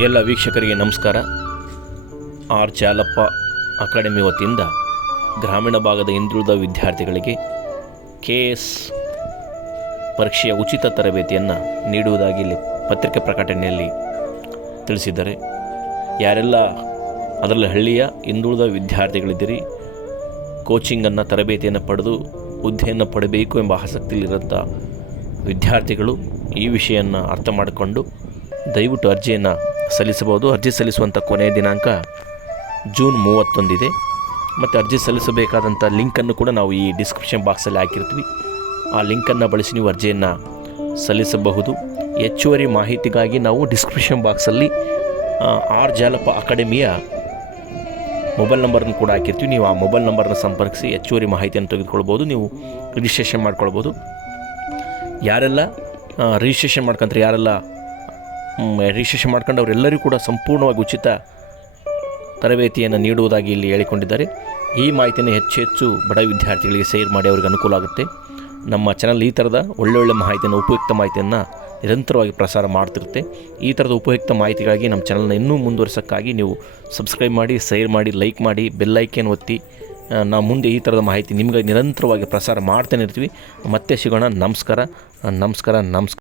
ಎಲ್ಲ ವೀಕ್ಷಕರಿಗೆ ನಮಸ್ಕಾರ. ಆರ್ ಚಾಲಪ್ಪ ಅಕಾಡೆಮಿ ವತಿಯಿಂದ ಗ್ರಾಮೀಣ ಭಾಗದ ಹಿಂದುಳಿದ ವಿದ್ಯಾರ್ಥಿಗಳಿಗೆ ಕೆ ಎಸ್ ಪರೀಕ್ಷೆಯ ಉಚಿತ ತರಬೇತಿಯನ್ನು ನೀಡುವುದಾಗಿ ಇಲ್ಲಿ ಪತ್ರಿಕೆ ಪ್ರಕಟಣೆಯಲ್ಲಿ ತಿಳಿಸಿದ್ದಾರೆ. ಯಾರೆಲ್ಲ ಅದರಲ್ಲಿ ಹಳ್ಳಿಯ ಹಿಂದುಳಿದ ವಿದ್ಯಾರ್ಥಿಗಳಿದ್ದೀರಿ, ಕೋಚಿಂಗನ್ನು ತರಬೇತಿಯನ್ನು ಪಡೆದು ಹುದ್ದೆಯನ್ನು ಪಡಬೇಕು ಎಂಬ ಆಸಕ್ತಿಯಲ್ಲಿರುವಂಥ ವಿದ್ಯಾರ್ಥಿಗಳು ಈ ವಿಷಯವನ್ನು ಅರ್ಥ ಮಾಡಿಕೊಂಡು ದಯವಿಟ್ಟು ಅರ್ಜಿಯನ್ನು ಸಲ್ಲಿಸಬಹುದು. ಅರ್ಜಿ ಸಲ್ಲಿಸುವಂಥ ಕೊನೆಯ ದಿನಾಂಕ ಜೂನ್ ಮೂವತ್ತೊಂದಿದೆ. ಮತ್ತು ಅರ್ಜಿ ಸಲ್ಲಿಸಬೇಕಾದಂಥ ಲಿಂಕನ್ನು ಕೂಡ ನಾವು ಈ ಡಿಸ್ಕ್ರಿಪ್ಷನ್ ಬಾಕ್ಸಲ್ಲಿ ಹಾಕಿರ್ತೀವಿ. ಆ ಲಿಂಕನ್ನು ಬಳಸಿ ನೀವು ಅರ್ಜಿಯನ್ನು ಸಲ್ಲಿಸಬಹುದು. ಹೆಚ್ಚುವರಿ ಮಾಹಿತಿಗಾಗಿ ನಾವು ಡಿಸ್ಕ್ರಿಪ್ಷನ್ ಬಾಕ್ಸಲ್ಲಿ ಆರ್ ಜಾಲಪ್ಪ ಅಕಾಡೆಮಿಯ ಮೊಬೈಲ್ ನಂಬರ್ನ ಕೂಡ ಹಾಕಿರ್ತೀವಿ. ನೀವು ಆ ಮೊಬೈಲ್ ನಂಬರ್ನ ಸಂಪರ್ಕಿಸಿ ಹೆಚ್ಚುವರಿ ಮಾಹಿತಿಯನ್ನು ತೆಗೆದುಕೊಳ್ಬೋದು ನೀವು ರಿಜಿಸ್ಟ್ರೇಷನ್ ಮಾಡ್ಕೊಳ್ಬೋದು ಯಾರೆಲ್ಲ ರಿಜಿಸ್ಟ್ರೇಷನ್ ಮಾಡ್ಕೊಂತಾರೆ, ಯಾರೆಲ್ಲ ಮ್, ಮಾಡ್ಕೊಂಡು ಮಾಡ್ಕೊಂಡವರೆಲ್ಲರಿಗೂ ಕೂಡ ಸಂಪೂರ್ಣವಾಗಿ ಉಚಿತ ತರಬೇತಿಯನ್ನು ನೀಡುವುದಾಗಿ ಇಲ್ಲಿ ಹೇಳಿಕೊಂಡಿದ್ದಾರೆ. ಈ ಮಾಹಿತಿಯನ್ನು ಹೆಚ್ಚು ಹೆಚ್ಚು ಬಡ ವಿದ್ಯಾರ್ಥಿಗಳಿಗೆ ಶೇರ್ ಮಾಡಿ ಅವರಿಗೆ ಅನುಕೂಲ ಆಗುತ್ತೆ. ನಮ್ಮ ಚಾನಲ್ ಈ ಥರದ ಒಳ್ಳೊಳ್ಳೆ ಮಾಹಿತಿಯನ್ನು ಉಪಯುಕ್ತ ಮಾಹಿತಿಯನ್ನು ನಿರಂತರವಾಗಿ ಪ್ರಸಾರ ಮಾಡ್ತಿರುತ್ತೆ. ಈ ಥರದ ಉಪಯುಕ್ತ ಮಾಹಿತಿಗಾಗಿ ನಮ್ಮ ಚಾನಲ್ನ ಇನ್ನೂ ಮುಂದುವರ್ಸೋಕ್ಕಾಗಿ ನೀವು ಸಬ್ಸ್ಕ್ರೈಬ್ ಮಾಡಿ ಶೇರ್ ಮಾಡಿ ಲೈಕ್ ಮಾಡಿ ಬೆಲ್ಲೈಕನ್ ಒತ್ತಿ ನಾವು ಮುಂದೆ ಈ ಥರದ ಮಾಹಿತಿ ನಿಮಗೆ ನಿರಂತರವಾಗಿ ಪ್ರಸಾರ ಮಾಡ್ತಾನೆ ಇರ್ತೀವಿ. ಮತ್ತೆ ಸಿಗೋಣ. ನಮಸ್ಕಾರ. ನಮಸ್ಕಾರ. ನಮಸ್ಕಾರ.